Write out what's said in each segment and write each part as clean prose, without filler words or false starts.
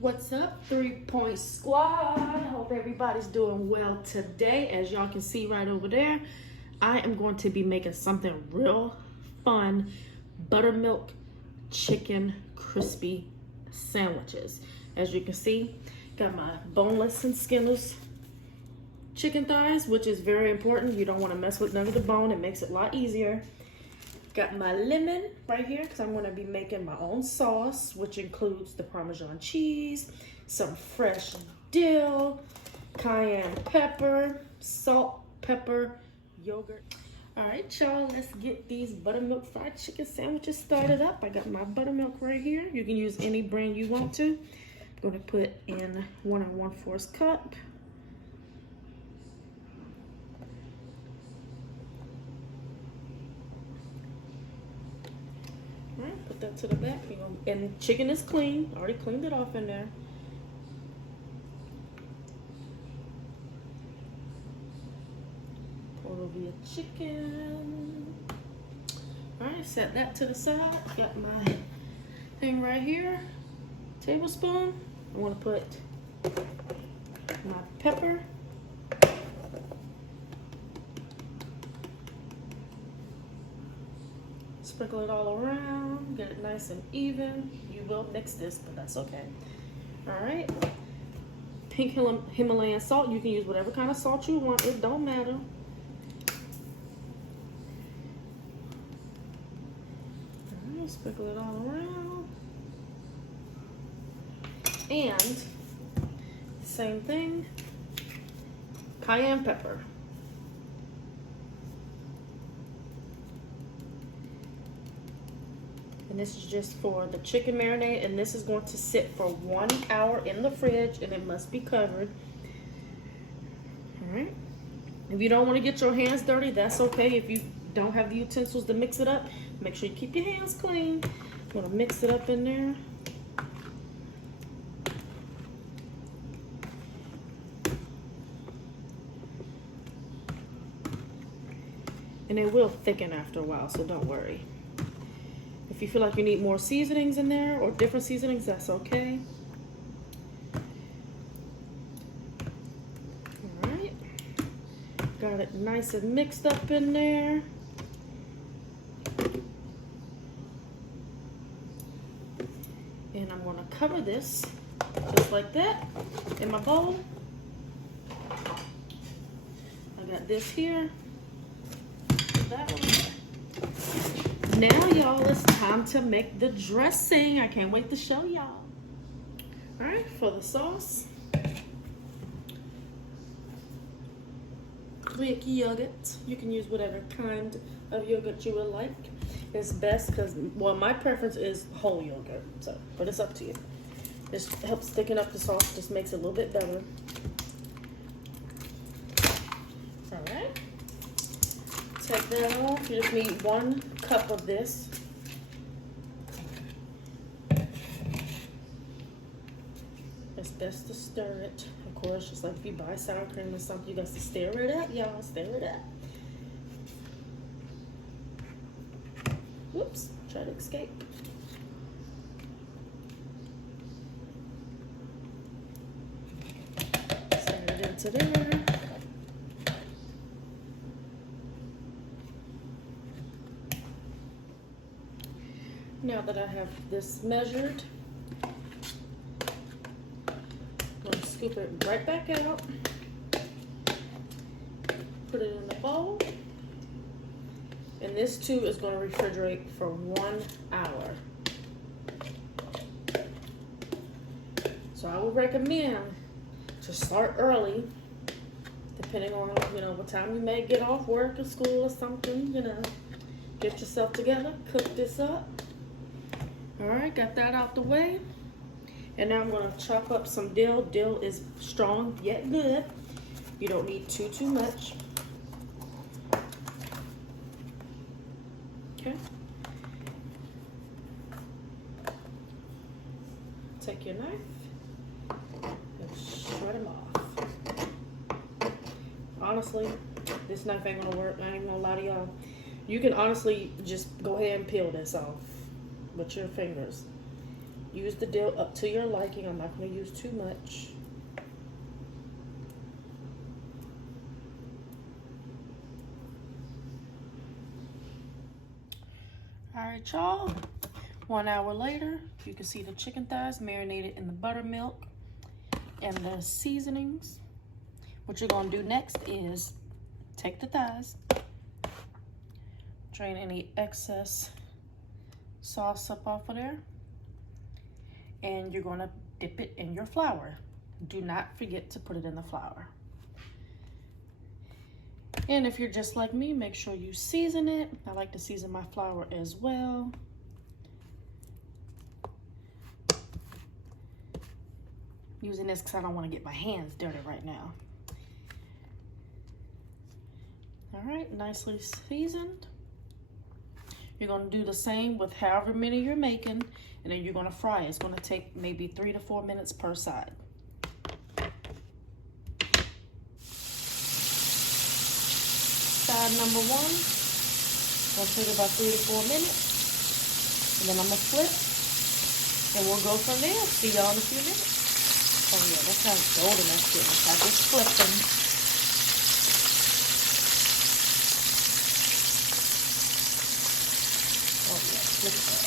What's up, 3-Point Squad? Hope everybody's doing well today. As y'all can see right over there, I am going to be making something real fun, buttermilk chicken crispy sandwiches. As you can see, got my boneless and skinless chicken thighs, which is very important. You don't want to mess with none of the bone. It makes it a lot easier. Got my lemon right here because I'm going to be making my own sauce, which includes the Parmesan cheese, some fresh dill, cayenne pepper, salt, pepper, yogurt. All right, y'all, let's get these buttermilk fried chicken sandwiches started up. I got my buttermilk right here. You can use any brand you want to. I'm going to put in 1 1/4 cup. Alright, put that to the back. And chicken is clean. Already cleaned it off in there. Pour over your chicken. Alright, set that to the side. Got my thing right here. Tablespoon. I want to put my pepper. Sprinkle it all around, get it nice and even. You will mix this, but that's okay. All right. Pink Himalayan salt. You can use whatever kind of salt you want. It don't matter. All right, sprinkle it all around. And same thing, cayenne pepper. And this is just for the chicken marinade, and this is going to sit for 1 hour in the fridge, and it must be covered. All right. If you don't want to get your hands dirty, that's okay. If you don't have the utensils to mix it up, make sure you keep your hands clean. I'm going to mix it up in there. And it will thicken after a while, so don't worry. If you feel like you need more seasonings in there or different seasonings, that's okay. All right. Got it nice and mixed up in there. And I'm going to cover this just like that in my bowl. I got this here. That one. Now, y'all, it's time to make the dressing. I can't wait to show y'all. All right, for the sauce, Greek yogurt. You can use whatever kind of yogurt you would like. It's best because, well, my preference is whole yogurt, so, but it's up to you. This helps thicken up the sauce, just makes it a little bit better. All right. Take that off. You just need 1 cup of this. It's best to stir it. Of course, just like if you buy sour cream or something, you got to stir it up, y'all. Stir it up. Whoops, try to escape. Stir it into there. Now that I have this measured, I'm going to scoop it right back out, put it in the bowl, and this too is going to refrigerate for 1 hour. So I would recommend to start early, depending on, what time you may get off work or school or something, get yourself together, cook this up. All right, got that out the way. And now I'm going to chop up some dill. Dill is strong yet good. You don't need too much. Okay. Take your knife and shred them off. Honestly, this knife ain't gonna work. I ain't gonna lie to y'all. You can honestly just go ahead and peel this off with your fingers. use the dill up to your liking. I'm not going to use too much. All right, y'all. 1 hour later, you can see the chicken thighs marinated in the buttermilk and the seasonings. What you're gonna do next is take the thighs, drain any excess sauce up off of there, and you're gonna dip it in your flour. Do not forget to put it in the flour. And if you're just like me, make sure you season it. I like to season my flour as well. Using this because I don't want to get my hands dirty right now. All right, nicely seasoned. You're going to do the same with however many you're making, and then you're going to fry it. It's going to take maybe 3 to 4 minutes per side. Side number 1, going to take about 3 to 4 minutes, and then I'm going to flip, and we'll go from there. See y'all in a few minutes. Oh yeah, that's how golden that's getting. I just flipped them. Oh yeah, look at that.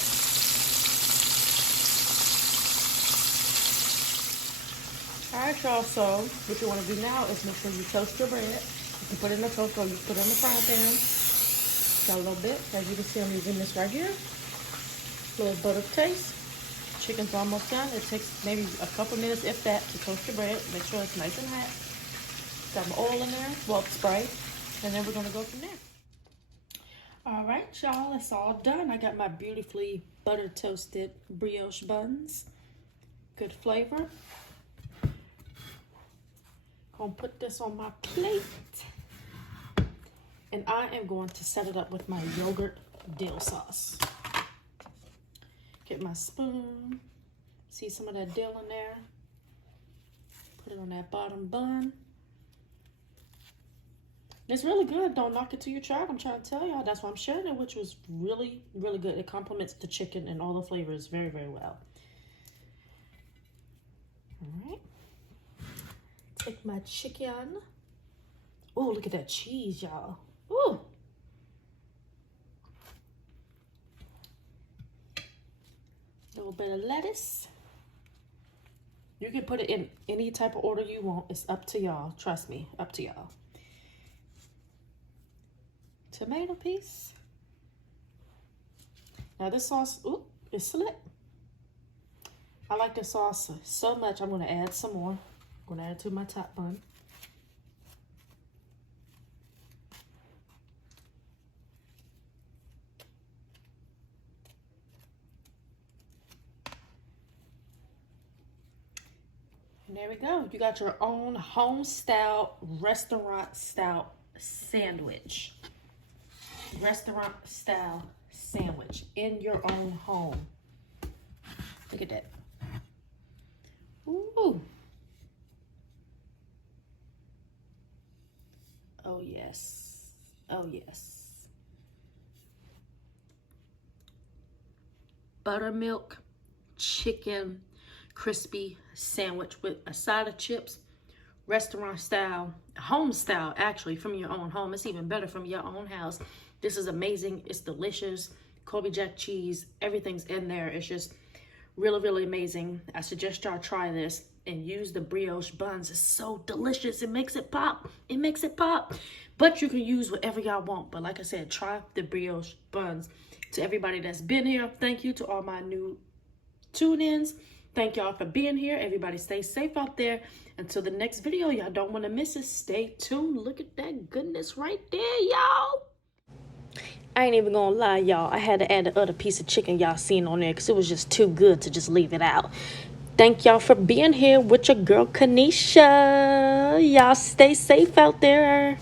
Alright y'all, so what you want to do now is make sure you toast your bread. You can put it in the toaster or you put it in the frying pan. Got a little bit. As you can see, I'm using this right here. A little butter taste. Chicken's almost done. It takes maybe a couple minutes, if that, to toast your bread. Make sure it's nice and hot. Got my oil in there, well, spray, and then we're gonna go from there. All right, y'all, it's all done. I got my beautifully butter toasted brioche buns. Good flavor. Gonna put this on my plate, and I am going to set it up with my yogurt dill sauce. Get my spoon, see some of that dill in there, put it on that bottom bun. It's really good. Don't knock it till you try it. I'm trying to tell y'all. That's why I'm sharing it, which was really, really good. It complements the chicken and all the flavors very, very well. All right. Take my chicken. Oh, look at that cheese, y'all. Ooh. A little bit of lettuce. You can put it in any type of order you want. It's up to y'all. Trust me, up to y'all. Tomato piece. Now this sauce, ooh, is slick. I like this sauce so much, I'm gonna add some more. I'm gonna add it to my top bun. And there we go. You got your own home-style, restaurant-style sandwich. Restaurant-style sandwich in your own home. Look at that. Ooh. Oh, yes. Oh, yes. Buttermilk chicken crispy sandwich with a side of chips, restaurant style, home style, actually, from your own home. It's even better from your own house. This is amazing. It's delicious. Colby Jack cheese, everything's in there. It's just really, really amazing. I suggest y'all try this and use the brioche buns. It's so delicious. It makes it pop. It makes it pop. But you can use whatever y'all want. But like I said, try the brioche buns. To everybody that's been here, thank you. To all my new tune-ins, thank y'all for being here. Everybody stay safe out there. Until the next video, y'all don't want to miss it. Stay tuned. Look at that goodness right there, y'all. I ain't even gonna lie, y'all. I had to add the other piece of chicken y'all seen on there because it was just too good to just leave it out. Thank y'all for being here with your girl, Kanisha. Y'all stay safe out there.